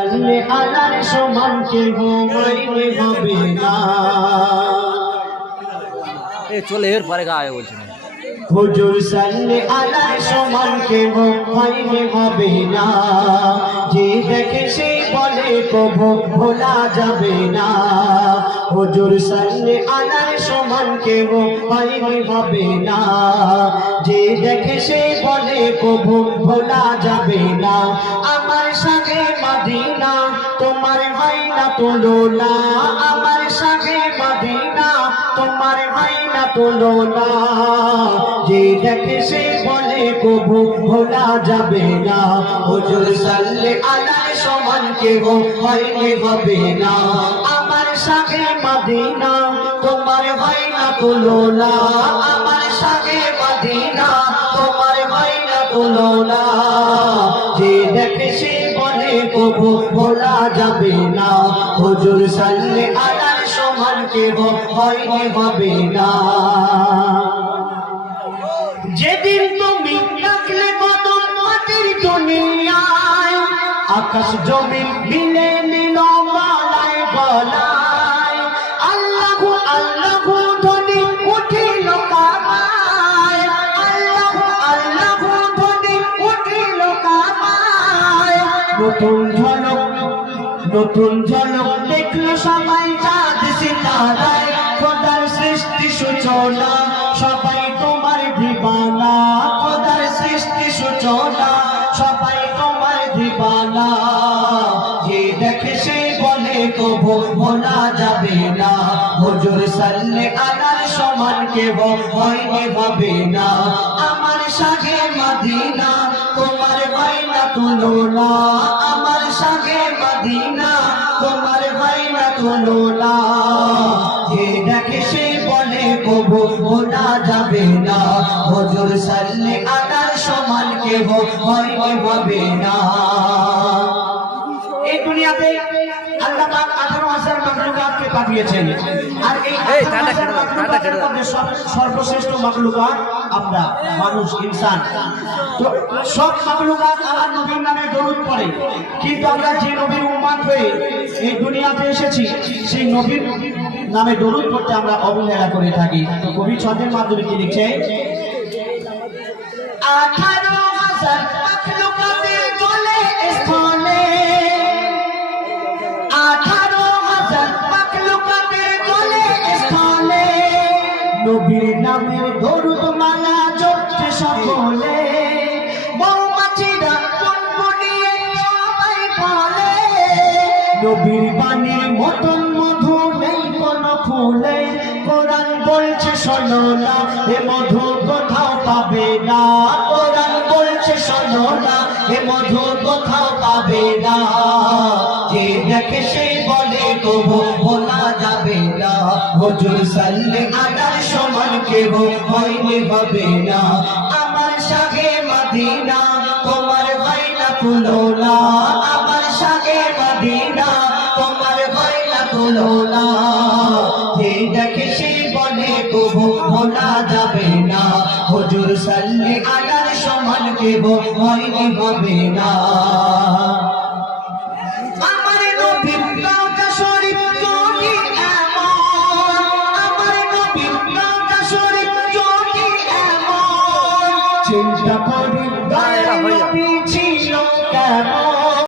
আল্লে আলার সমান কেহ মাইনে হবে না। এ চলে এর পরে গায়ে বলছি হুজুর সাল্লে আলার সমান কেহ মাইনে হবে না। যে দেখে সে বলে কবু ভোলা যাবে না। হুজুর সাল্লে আলার সমান কেহ মাইনে হবে না। যে দেখে সে বলে কবু ভোলা যাবে না। আমার সাথে তোমার আমার সাথে মাদিনা, তোমার ভাই না। তুলনা যে দেখে সে বলে কবু ভোলা যাবে না। হুজুর সাল্লে আলায় সমান কেহ হয়নি, হবে না। আমার সাথে মাদিনা, তোমার ভাই না। তুলনা আমার সাথে মাদিনা, তোমার ভাই না। যে দেখে সে কবু ভোলা যাবে না। হজুর সাল্লে আলার সমান কেব হয়নি, হবে না। যেদিন তুমি থাকলে কদম মাটির দুনিয়ায়, আকাশ জমি মিলে নিল মালায় গলায় নতুন ঝলক নতুন ঝলক দেখল সবাই চাঁদ সিতারায়। খোদার সৃষ্টি সূচনা, সবাই তোমার দিবানা। খোদার সৃষ্টি সূচনা, সবাই তোমার দিবানা। যে দেখে সে বলে, কবু ভোলা যাবে না। হুজুর সাল্লে আলার সমান কেব হয়নি ভাবে না। আমার সাগে মাদিনা তোমার ভাই না তুলনা আমার সাথে মাদিনা। তোমার ভাই না। তুলনা যে দেখে সে বলে কবু ওটা যাবে না। হজুর সাল্লে আলার সমান কেহ হয় হবে না। এই দুনিয়াতে সর্বশ্রেষ্ঠ আমরা মানুষ ইনসান। তো সব মাখলুকাত আল্লাহ নবীর নামে দরুদ পড়ে। কিন্তু আমরা যে নবীর উম্মাত হয়ে এই দুনিয়াতে এসেছি সেই নবীর নামে দরুদ পড়তে আমরা অবহেলা করে থাকি। তো কবি ছন্দের মাধ্যমে কি লিখছে আঠারো হাজার নবীর নামের দরুদ মালা জপছে সকলে। মৌমাছিরা গুনগুনিয়ে সবাই বলে, নবীর বাণীর মতন মধু নেই কোন ফুলে। কোরআন বলছে, শোনো না, এ মধু কোথাও পাবে না। কোরআন বলছে, শোনো না, এ মধু কোথাও পাবে না। যে দেখে সে বলে, তবু বলা যাবে না। হুজুর সাল্লে সমান কেহ হয়নি হবে না। আমার সাগে মাদিনা, তোমার ভাই না তুলনা। আমার সাগে মাদিনা, তোমার ভাই না তুলনা। যে দেখে সে বলে, তবু বলা যাবে না। হুজুর সাল্লে আলার সমান কেহ হয়নি হবে না। change the body.